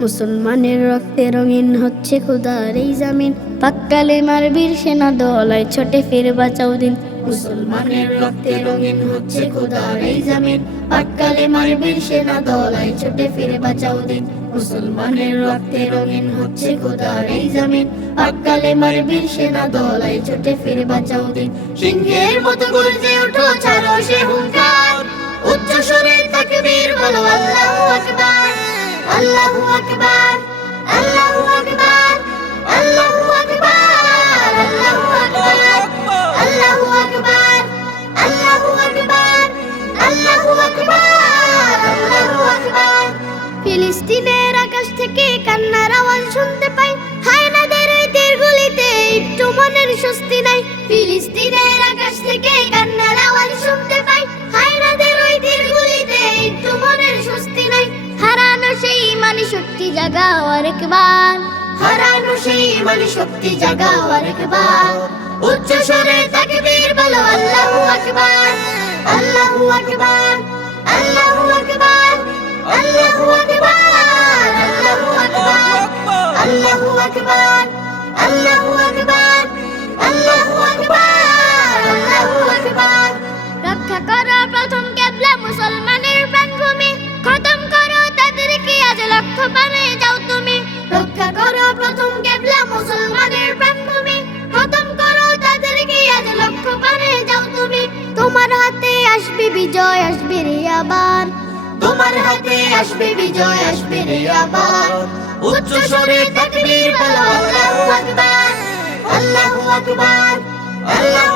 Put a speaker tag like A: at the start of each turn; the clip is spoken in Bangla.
A: মুসলমানের রক্তে রঙিন হচ্ছে খুদার এই জামিন। পাক্কালে মার বীর সেনা দলায় ছোটে ফিরে বাঁচাও দিন। মুসলমানের রক্তে রঙিন হচ্ছে খুদার এই জামিন। পাক্কালে মার বীর সেনা দলায় ছোটে ফিরে বাঁচাও দিন। মুসলমানের রক্তে রঙিন হচ্ছে খুদার এই জামিন। পাক্কালে মার বীর সেনা দলায় ছোটে ফিরে বাঁচাও দিন। সিংহের মতো গর্জে ওঠো, ছাড়ো সে হুঙ্কার। উচ্চ স্বরে তাকবীর বলো, আল্লাহু আকবার। আল্লাহু আকবার আল্লাহু শুনতে পাই ইমানি শক্তি জাগাও আরেকবার। হারানো সেই ইমানি শক্তি জাগাও আরেকবার। উচ্চ স্বরে তাকবীর বলো, আল্লাহু আকবার আল্লাহু আকবার। আসবে রে আবার তোমার হাতে আসবে বিজয়, আসবে রে আবার উচ্চ স্বরে তাকবীর বলো, আল্লাহু আকবার আল্লাহু আকবার, আল্লাহু